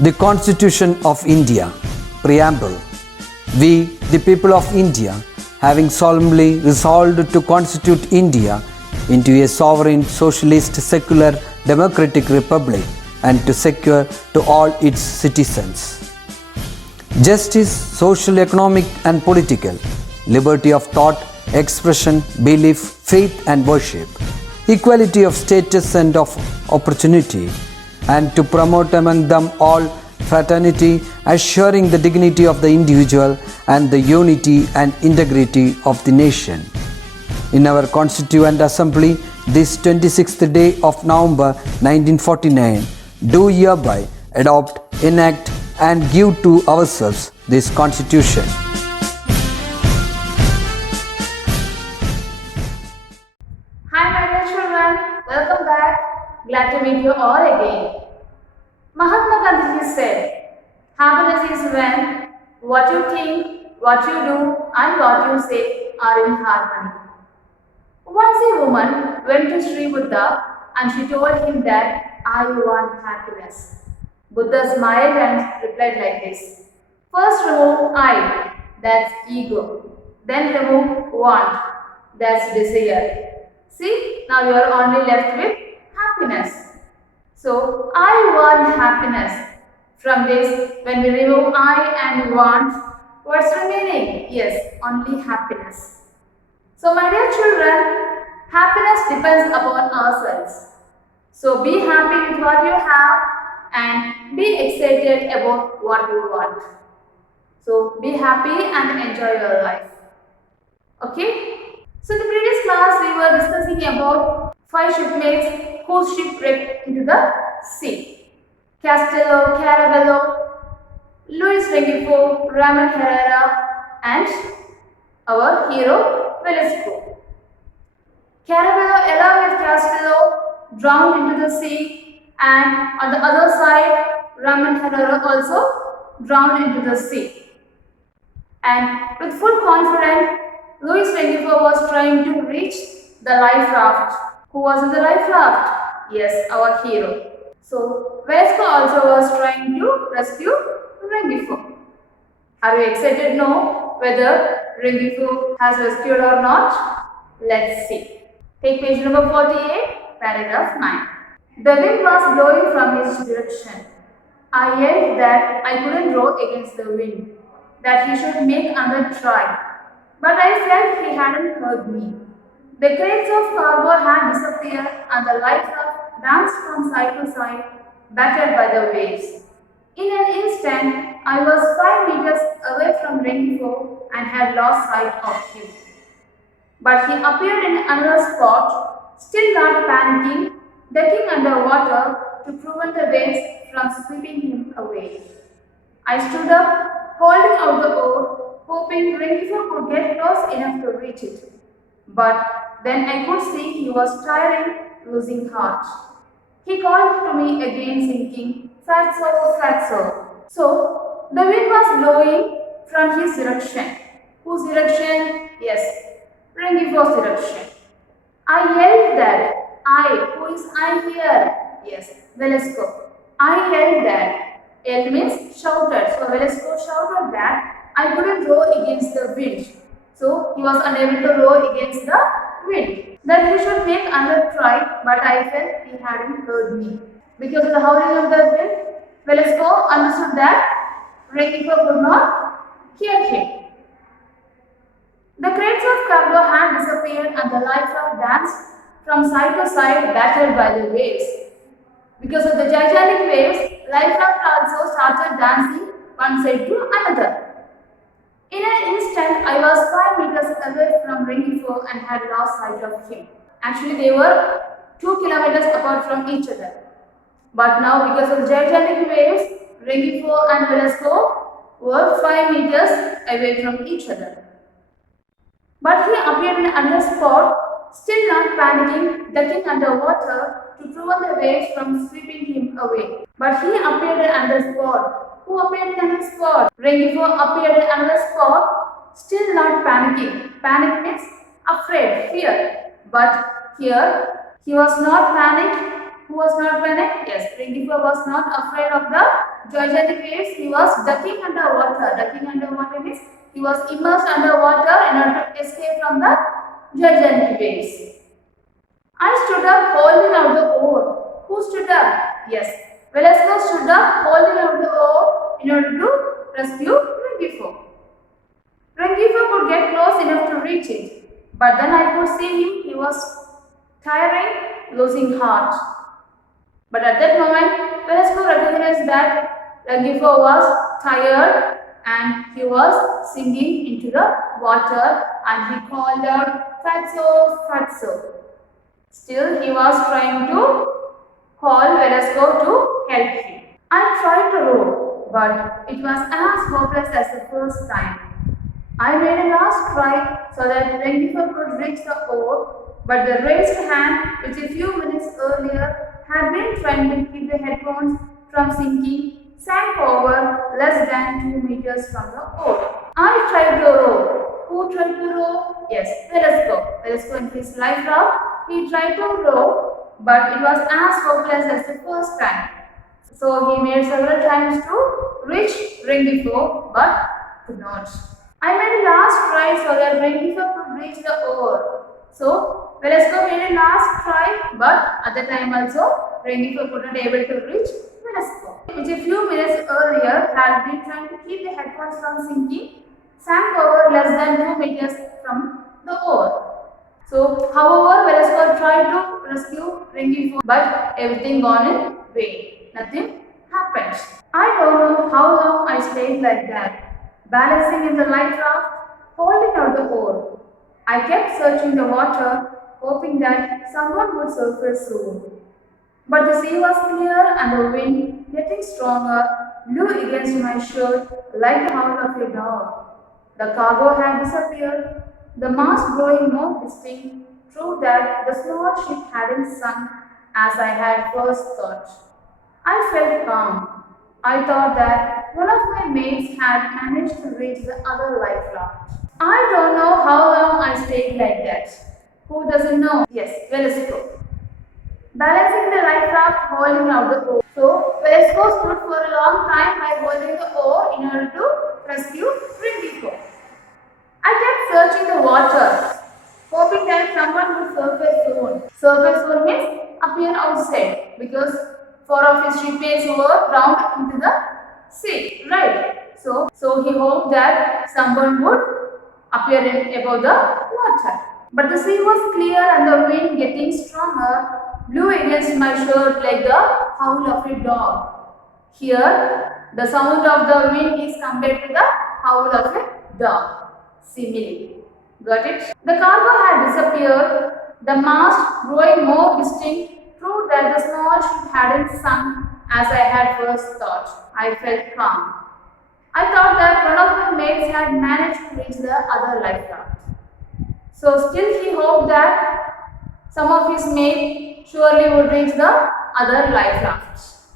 The Constitution of India, Preamble. We, the people of India, having solemnly resolved to constitute India into a sovereign, socialist, secular, democratic republic and to secure to all its citizens justice, social, economic, and political, liberty of thought, expression, belief, faith, and worship, equality of status and of opportunity, and to promote among them all fraternity, assuring the dignity of the individual and the unity and integrity of the nation. In our Constituent Assembly, this 26th day of November 1949, do hereby adopt, enact, and give to ourselves this Constitution. Hi my dear children, welcome back. Glad to meet you all again. Mahatma Gandhi said, happiness is when what you think, what you do and what you say are in harmony. Once a woman went to Sri Buddha and she told him that I want happiness. Buddha smiled and replied like this. First remove I, that's ego. Then remove want, that's desire. See, now you are only left with happiness. So, I want happiness. From this, when we remove I and want, what's remaining? Yes, only happiness. So, my dear children, happiness depends upon ourselves. So, be happy with what you have and be excited about what you want. So, be happy and enjoy your life. Okay? So, in the previous class, we were discussing about 5 shipmates who shipwrecked into the sea. Castello, Caravello, Luis Rengifo, Ramon Herrera, and our hero Velasco. Caravello, along with Castello, drowned into the sea, and on the other side, Ramon Herrera also drowned into the sea. And with full confidence, Luis Rengifo was trying to reach the life raft. Who was in the life raft? Yes, our hero. So, Velasco also was trying to rescue Rengifo. Are you excited to know whether Rengifo has rescued or not? Let's see. Take page number 48, paragraph 9. The wind was blowing from his direction. I yelled that I couldn't row against the wind, that he should make another try. But I felt he hadn't heard me. The crates of cargo had disappeared and the life raft danced from side to side, battered by the waves. In an instant, I was 5 meters away from Rengifo and had lost sight of him. But he appeared in another spot, still not panicking, ducking under water to prevent the waves from sweeping him away. I stood up, holding out the oar, hoping Rengifo could get close enough to reach it. But then I could see he was tiring, losing heart. He called to me again, singing, Fatso, Fatso. So, the wind was blowing from his direction. Whose direction? Yes, Rengifo's direction. I yelled that, who is I here? Yes, Velasco. I yelled that. Yell means shouted. So, Velasco shouted that I couldn't row against the wind. So, he was unable to row against the wind. That he should make another try, but I felt he hadn't heard me. Because of the howling of the wind, Velasco understood that Rengifo could not hear him. The crates of cargo had disappeared and the life raft danced from side to side, battered by the waves. Because of the gigantic waves, life raft also started dancing one side to another. In an instant, I was 5 meters away from Rengifo and had lost sight of him. Actually, they were 2 kilometers apart from each other. But now, because of gigantic waves, Rengifo and Velasco were 5 meters away from each other. But he appeared in another spot, still not panicking, ducking underwater to prevent the waves from sweeping him away. But he appeared in another spot. Who appeared in another spot? Rengifo appeared in another spot, still not panicking. Panic means afraid, fear. But here, he was not panicked. Who was not panicked? Yes, Ringifo was not afraid of the gigantic waves. He was ducking underwater. Ducking underwater means he was immersed underwater in order to escape from the gigantic waves. I stood up holding out the oar. Who stood up? Yes, Velasco stood up holding out the oar in order to rescue Rengifo. Rengifo could get close enough to reach it, but then I could see him. He was tiring, losing heart. But at that moment, Velasco recognized that Rengifo was tired and he was sinking into the water, and he called out, "Fatso, Fatso." Still, he was trying to call Velasco to help him. I tried to row, but it was as hopeless as the first time. I made a last try so that Rengifo could reach the oar, but the raised hand, which a few minutes earlier had been trying to keep the headphones from sinking, sank over less than 2 meters from the oar. I tried to row. Who tried to row? Yes, Velasco. Velasco in his life raft, he tried to row, but it was as hopeless as the first time. So he made several times to reach Rengifo, but could not. I made a last try so that Rengifo could reach the oar. So Velasco made a last try, but at the time also Rengifo could not able to reach Velasco, which a few minutes earlier had been trying to keep the headphones from sinking, sank over less than 2 meters from the oar. So, however, Velasco tried to rescue Rengifo, but everything gone in vain. Nothing happened. I don't know how long I stayed like that, balancing in the light raft, holding out the oar. I kept searching the water, hoping that someone would surface soon. But the sea was clear and the wind, getting stronger, blew against my shirt like the howl of a dog. The cargo had disappeared, the mast growing more distinct, proved that the small ship hadn't sunk as I had first thought. I felt calm. I thought that one of my mates had managed to reach the other life raft. I don't know how long I stayed like that. Who doesn't know? Yes, Velasco. Balancing the life raft, holding out the oar. So, Velasco stood for a long time by holding the oar in order to rescue Rengifo. I kept searching the water, hoping that someone would surface soon. Surface soon means appear outside, because 4 of his shipmates were drowned into the sea, right? So he hoped that someone would appear above the water. But the sea was clear and the wind getting stronger blew against my shirt like the howl of a dog. Here, the sound of the wind is compared to the howl of a dog. Simile. Got it? The cargo had disappeared. The mast, growing more distinct, proved that the small ship hadn't sunk as I had first thought. I felt calm. I thought that one of my mates had managed to reach the other life raft. So still he hoped that some of his mates surely would reach the other life rafts.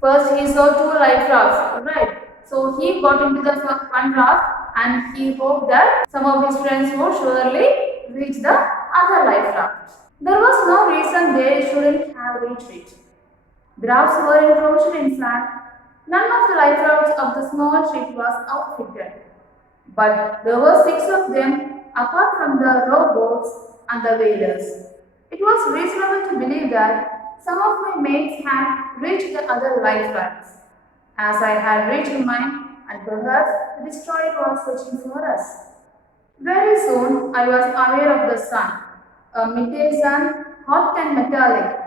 First he saw 2 life rafts, right? So he got into the one raft and he hoped that some of his friends would surely reach the other life raft. There was no reason they shouldn't have reached it. The rafts were in provision, in fact. None of the life rafts of the small ship was outfitted, but there were 6 of them apart from the rowboats and the whalers. It was reasonable to believe that some of my mates had reached the other life rafts, as I had reached mine, and perhaps the destroyer was searching for us. Very soon I was aware of the sun, a midday sun, hot and metallic.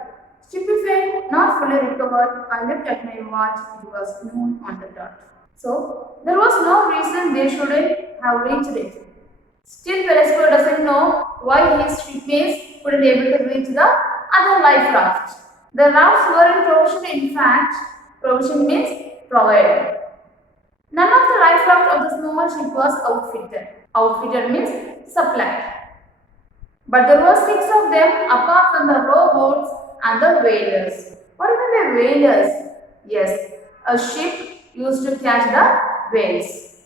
Stupefied, not fully recovered, I looked at my watch. It was noon on the dot. So, there was no reason they shouldn't have reached it. Still, Velasco doesn't know why his shipmates couldn't able to reach the other life raft. The rafts were in provision, in fact. Provision means provided. None of the life raft of the small ship was outfitted. Outfitted means supplied. But there were 6 of them apart from the rowboats and the whalers. What do you mean by whalers? Yes, a ship used to catch the whales.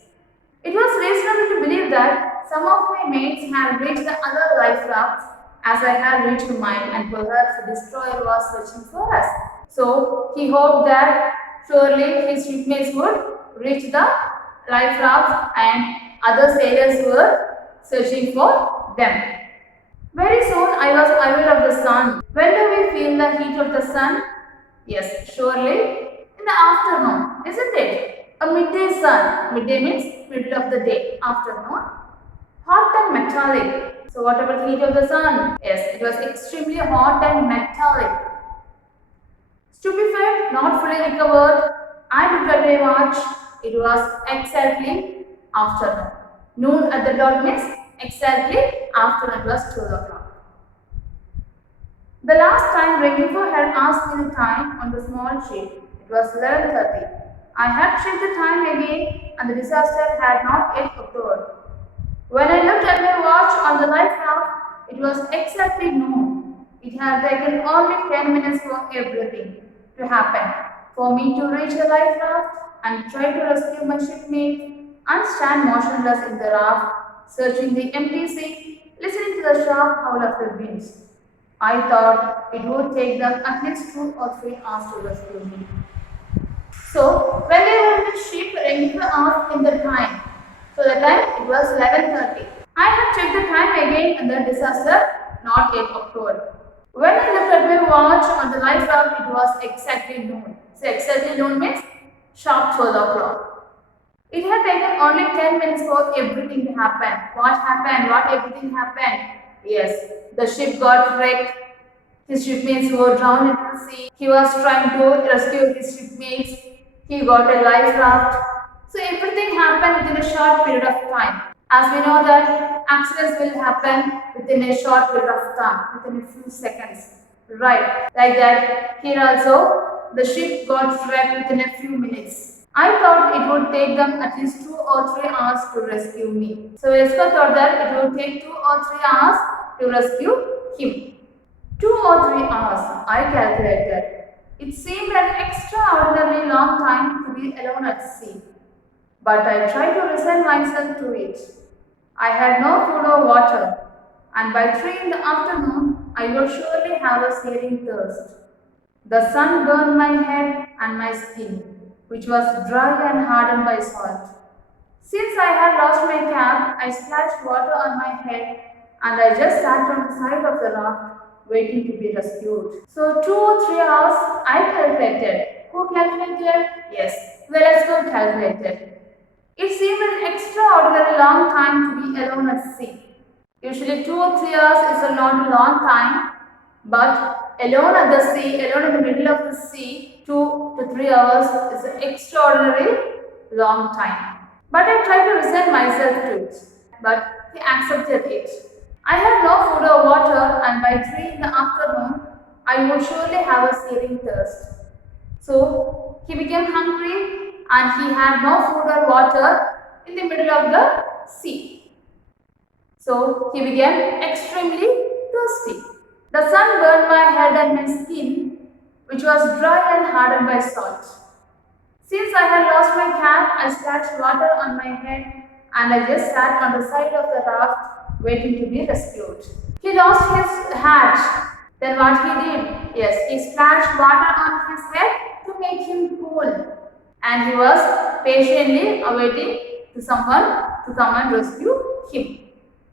It was reasonable to believe that some of my mates had reached the other life rafts, as I had reached mine, and perhaps the destroyer was searching for us. So he hoped that surely his shipmates would reach the life raft and other sailors were searching for them. Very soon I was aware of the sun. When do we feel the heat of the sun? Yes, surely in the afternoon, isn't it? A midday sun. Midday means middle of the day. Afternoon. Hot and metallic. So what about the heat of the sun? Yes, it was extremely hot and metallic. Stupefied, not fully recovered, I looked at my watch. It was exactly afternoon. Noon at the dot means exactly afternoon. It was 12 o'clock. The last time Rengifo had asked me the time on the small ship, it was 11:30. I had checked the time again and the disaster had not yet occurred. When I looked at my watch on the life raft, it was exactly noon. It had taken only 10 minutes for everything to happen. For me to reach the life raft and try to rescue my shipmate and stand motionless in the raft, searching the empty sea, listening to the sharp howl of the winds. I thought it would take them at least 2 or 3 hours to rescue me. So, when they were in the ship, Rengifo asked in the time. So, the time it was 11:30. I had checked the time again and the disaster not yet occurred. When I looked at my watch on the life raft, it was exactly noon. So, exactly noon means sharp 12 o'clock. It had taken only 10 minutes for everything to happen. What happened? What everything happened? Yes, the ship got wrecked. His shipmates were drowned in the sea. He was trying to rescue his shipmates. He got a life raft. So everything happened within a short period of time. As we know that accidents will happen within a short period of time, within a few seconds. Right, like that. Here also, the ship got wrecked within a few minutes. I thought it would take them at least 2 or 3 hours to rescue me. So Vespa thought that it would take 2 or 3 hours to rescue him. 2 or 3 hours, I calculated. It seemed an extraordinarily long time to be alone at sea. But I tried to resign myself to it. I had no food or water, and by 3 in the afternoon, I would surely have a searing thirst. The sun burned my head and my skin, which was dry and hardened by salt. Since I had lost my cap, I splashed water on my head and I just sat on the side of the raft waiting to be rescued. So 2 or 3 hours I calculated. Who calculated? Yes, Velasco calculated. It seemed an extraordinary long time to be alone at sea. Usually 2 or 3 hours is not a long time, but alone at the sea, alone in the middle of the sea, 2 to 3 hours is an extraordinary long time. But I tried to resign myself to it, but he accepted it. I had no food or water, and by 3 in the afternoon, I would surely have a searing thirst. So he became hungry and he had no food or water in the middle of the sea. So he became extremely thirsty. The sun burned my head and my skin, which was dry and hardened by salt. Since I had lost my cap, I splashed water on my head and I just sat on the side of the raft waiting to be rescued. He lost his hat. Then what he did? Yes, he splashed water on his head to make him cool. And he was patiently awaiting for someone to come and rescue him.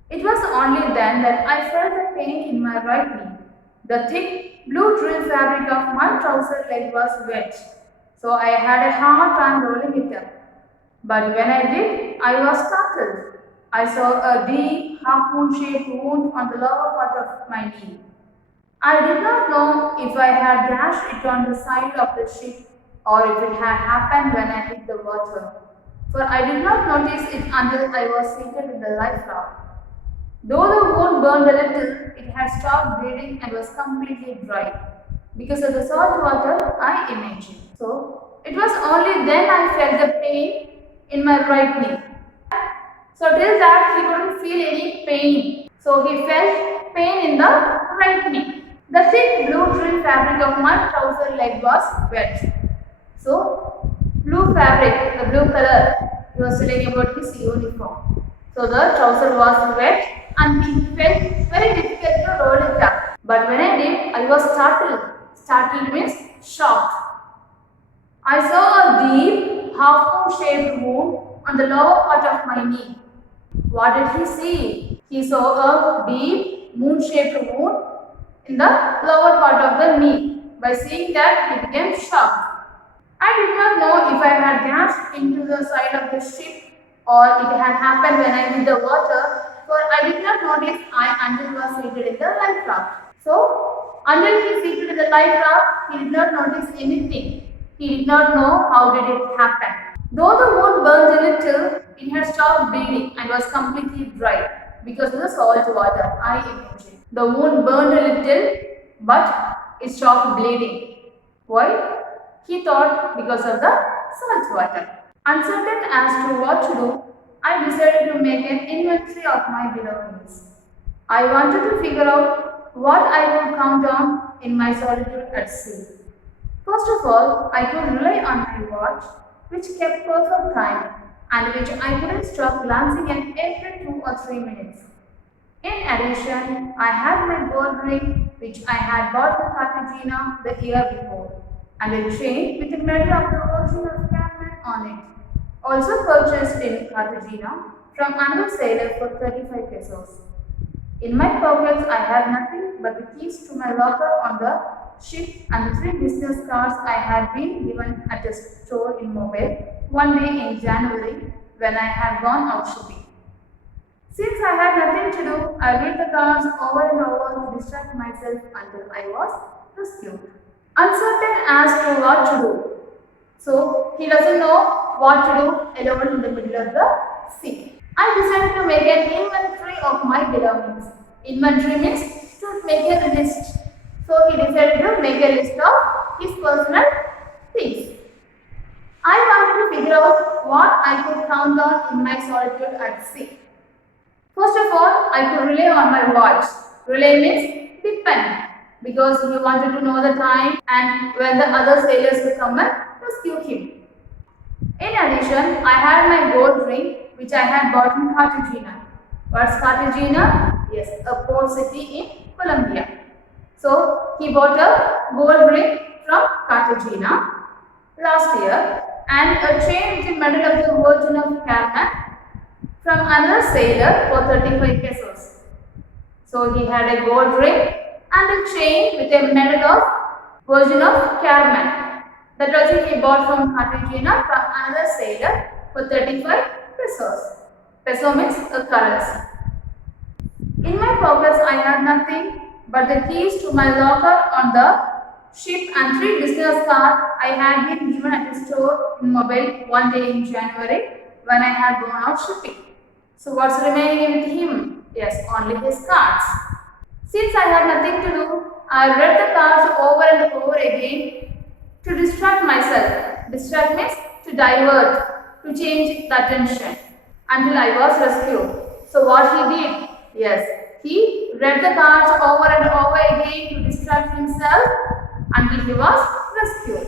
It was only then that I felt a pain in my right knee. The thick blue drill fabric of my trouser leg was wet, so I had a hard time rolling it up. But when I did, I was startled. I saw a deep, half-moon-shaped wound on the lower part of my knee. I did not know if I had gashed it on the side of the ship or if it had happened when I hit the water, for I did not notice it until I was seated in the life raft. Though the wound burned a little, it had stopped bleeding and was completely dry because of the salt water, I imagine. So, it was only then I felt the pain in my right knee. So, till that he couldn't feel any pain. So, he felt pain in the right knee. The thick blue drill fabric of my trouser leg was wet. So, blue fabric, the blue color, he was telling about his uniform. So the trouser was wet and it felt very difficult to roll it up. But when I did, I was startled. Startled means shocked. I saw a deep, half-moon shaped wound on the lower part of my knee. What did he see? He saw a deep, moon-shaped wound in the lower part of the knee. By seeing that, he became shocked. I did not know if I had dashed into the side of the ship or it had happened when I hit the water, for I did not notice until was seated in the life raft. So, until he seated in the life raft, he did not notice anything. He did not know how did it happen. Though the wound burned a little, it had stopped bleeding and was completely dry because of the salt water, I imagine. The wound burned a little, but it stopped bleeding. Why? He thought because of the salt water. Uncertain as to what to do, I decided to make an inventory of my belongings. I wanted to figure out what I could count on in my solitude at sea. First of all, I could rely on my watch, which kept perfect time and which I couldn't stop glancing at every 2 or 3 minutes. In addition, I had my gold ring, which I had bought in Cartagena the year before, and a chain with a medal of the Virgin of Carmen on it, also purchased in Cartagena from another sailor for 35 pesos. In my pockets, I had nothing but the keys to my locker on the ship and the 3 business cards I had been given at a store in Mobile one day in January when I had gone out shopping. Since I had nothing to do, I read the cards over and over to distract myself until I was rescued. Uncertain as to what to do. So he doesn't know what to do alone in the middle of the sea. I decided to make an inventory of my belongings. Inventory means to make a list. So he decided to make a list of his personal things. I wanted to figure out what I could count on in my solitude at sea. First of all, I could rely on my watch. Rely means depend because he wanted to know the time and when the other sailors will come and rescue him. In addition, I had my gold ring which I had bought in Cartagena. What's Cartagena? Yes, a port city in Colombia. So he bought a gold ring from Cartagena last year and a chain with the medal of the Virgin of Carmen from another sailor for 35 pesos. So he had a gold ring and a chain with a medal of Virgin of Carmen. That also he bought from Cartagena from another sailor for 35 pesos. Peso means a currency. In my pockets I had nothing but the keys to my locker on the ship and 3 business cards I had been given at the store in Mobile one day in January when I had gone out shopping. So what's remaining with him? Yes, only his cards. Since I had nothing to do, I read the cards over and over again to distract myself. Distract means to divert, to change the attention until I was rescued. So what he did? Yes, he read the cards over and over again to distract himself until he was rescued.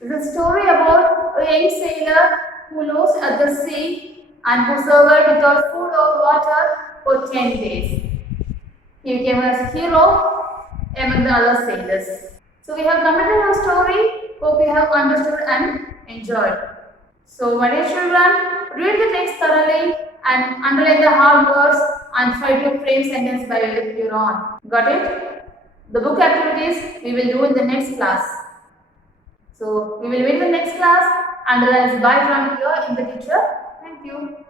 This is a story about a young sailor who lost at the sea and who suffered without food or water for 10 days. He became a hero among the other sailors. So we have completed our story. Hope you have understood and enjoyed. So my dear children, read the text thoroughly and underline the hard words and try to frame sentence by your own. Got it? The book activities we will do in the next class. So we will meet in the next class. Underline bye from here in the teacher. Thank you.